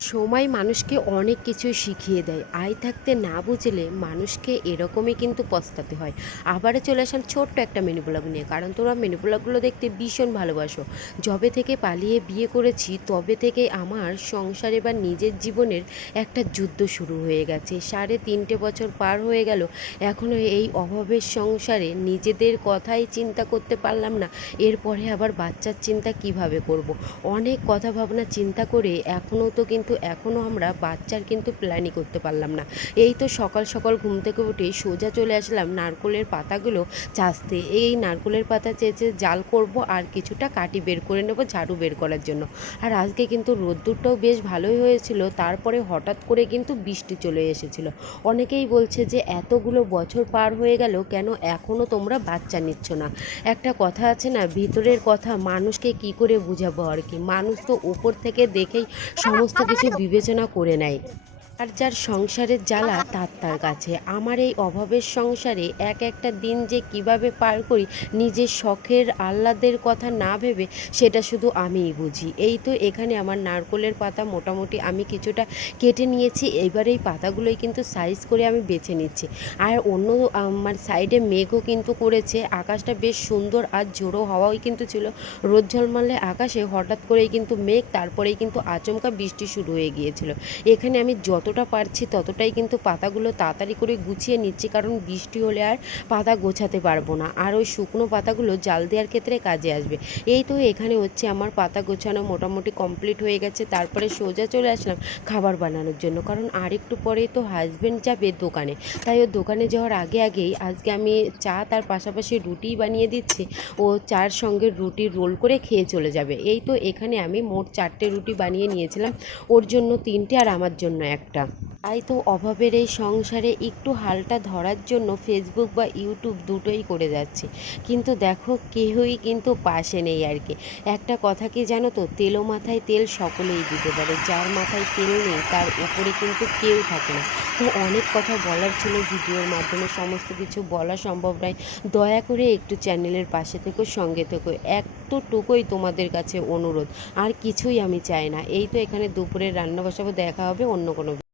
সময় মানুষকে অনেক কিছুই শিখিয়ে দেয়। আয় থাকতে না বুঝলে মানুষকে এরকমই কিন্তু পস্তাতে হয়। আবারও চলে আসলাম ছোট্ট একটা মিনি ব্লগ নিয়ে। কারণ তোমরা মিনি ব্লগগুলো দেখতে ভীষণ ভালোবাসো। যবে থেকে পালিয়ে বিয়ে করেছি তবে থেকে আমার সংসারে বা নিজের জীবনের একটা যুদ্ধ শুরু হয়ে গেছে। 3.5 বছর পার হয়ে গেল, এখনও এই অভাবের সংসারে নিজেদের কথাই চিন্তা করতে পারলাম না। এরপরে আবার বাচ্চার চিন্তা কিভাবে করব। অনেক কথা ভাবনা চিন্তা করে এখনও আমরা বাচ্চার কিন্তু প্ল্যানই করতে পারলাম না। এই তো সকাল সকাল ঘুম থেকে উঠে সোজা চলে আসলাম নারকোলের পাতাগুলো চাষতে। এই নারকোলের পাতা চেঁচে জাল করব আর কিছুটা কাটি বের করে নেব ঝাড়ু বের করার জন্য। আর আজকে কিন্তু রোদ্দুরটাও বেশ ভালোই হয়েছিল। তারপরে হঠাৎ করে কিন্তু বৃষ্টি চলে এসেছিল। অনেকেই বলছে যে এতগুলো বছর পার হয়ে গেল কেন এখনও তোমরা বাচ্চা নিচ্ছ না। একটা কথা আছে না, ভিতরের কথা মানুষকে কি করে বুঝাবো আর কি। মানুষ তো উপর থেকে দেখেই সমস্ত কিছু বিবেচনা করে নেয়। আর যার সংসারের জ্বালা তার কাছে। আমার এই অভাবের সংসারে একটা দিন যে কিভাবে পার করি নিজের শখের আহ্লাদের কথা না ভেবে, সেটা শুধু আমিই বুঝি। এই তো এখানে আমার নারকোলের পাতা মোটামুটি আমি কিছুটা কেটে নিয়েছি। এবার এই পাতাগুলোই কিন্তু সাইজ করে আমি বেছে নিচ্ছি। আর অন্য আমার সাইডে মেঘও কিন্তু করেছে, আকাশটা বেশ সুন্দর আর ঝোড়ো হাওয়াই কিন্তু ছিল। রোদ ঝলমলে আকাশে হঠাৎ করেই কিন্তু মেঘ, তারপরেই কিন্তু আচমকা বৃষ্টি শুরু হয়ে গিয়েছিল। এখানে আমি যতটা পারছি ততটাই কিন্তু পাতাগুলো তাড়াতাড়ি করে গুছিয়ে নিচ্ছি, কারণ বৃষ্টি হলে আর পাতা গোছাতে পারবো না, আর ওই শুকনো পাতাগুলো জাল দেওয়ার ক্ষেত্রে কাজে আসবে। এই তো এখানে হচ্ছে আমার পাতা গোছানো মোটামুটি কমপ্লিট হয়ে গেছে। তারপরে সোজা চলে আসলাম খাবার বানানোর জন্য, কারণ আর একটু পরেই তো হাজব্যান্ড যাবে দোকানে। তাই ওর দোকানে যাওয়ার আগেই আজকে আমি চা তার পাশাপাশি রুটি বানিয়ে দিচ্ছি। ও চার সঙ্গে রুটি রোল করে খেয়ে চলে যাবে। এই তো এখানে আমি মোট 4টে রুটি বানিয়ে নিয়েছিলাম, ওর জন্য 3টে আর আমার জন্য একটা। তাই তো অভাবের এই সংসারে একটু হালটা ধরার জন্য ফেসবুক বা ইউটিউব দুটোই করে যাচ্ছি, কিন্তু দেখো কেউই কিন্তু পাশে নেই আর কি। একটা কথা কি জানো তো, তেলো মাথায় তেল সকলেই দিতে পারে, যার মাথায় তেল নেই তার উপরে কিন্তু কেউ থাকে না। তো অনেক কথা বলার ছিল, ভিডিওর মাধ্যমে সমস্ত কিছু বলা সম্ভব নয়। দয়া করে একটু চ্যানেলের পাশে থেকো, সঙ্গে থেকো, এতটুকুই তোমাদের কাছে অনুরোধ। আর কিছুই আমি চাই না। এই তো এখানে দুপুরের রান্না বসাবো, দেখা হবে অন্য কোনো